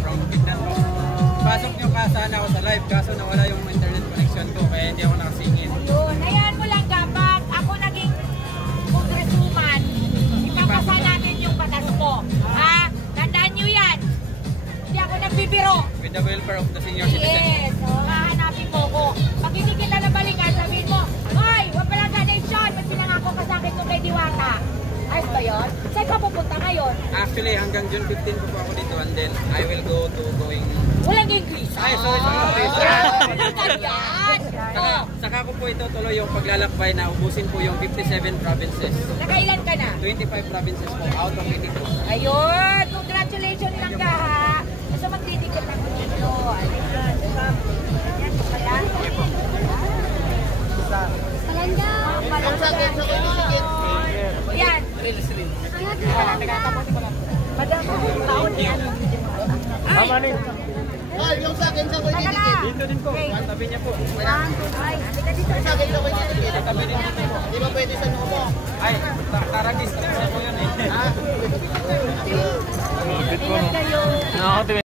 From Quintan po. Pasok nyo ka sana ako sa live kaso nawala yung internet connection ko kaya hindi ako nakasingin. Yun, hayaan mo lang kapag ako naging congresswoman, ipapasa natin yung batas ko. Ha? Tandaan nyo yan. Hindi ako nagbibiro. With the welfare of the senior citizen. Yes, hahanapin mo ko. Pag hindi kita nabalikan, sabihin mo, hoy, wag pala sa nation, ba't pinangako ka sa akin kung kay Diwata? Ayos ba yun? Saan ka pupunta ngayon? Actually, hanggang June 15 po ako dito and then I will go to going... Walang English. Ay, sorry. Saka ko po ito tuloy yung paglalakbay na ubusin po yung 57 provinces. Nakailan ka na? 25 provinces po, out of 82. Ayun, congratulations lang ka ha. So magdidikit ako dito. Ayan, diba? Ayan, pala. Palanda. Ayan. Madam, taon yan. Ay! Ay, yung sa akin, sa ko didikit. Dito din po, tabi niya po. Ay, halika dito. Sa akin, sa ko didikit. Tabi din niya po. Di ba pwede sa noo mo? Ay, taragis. Ano po yun eh? Ha? Ingat kayo.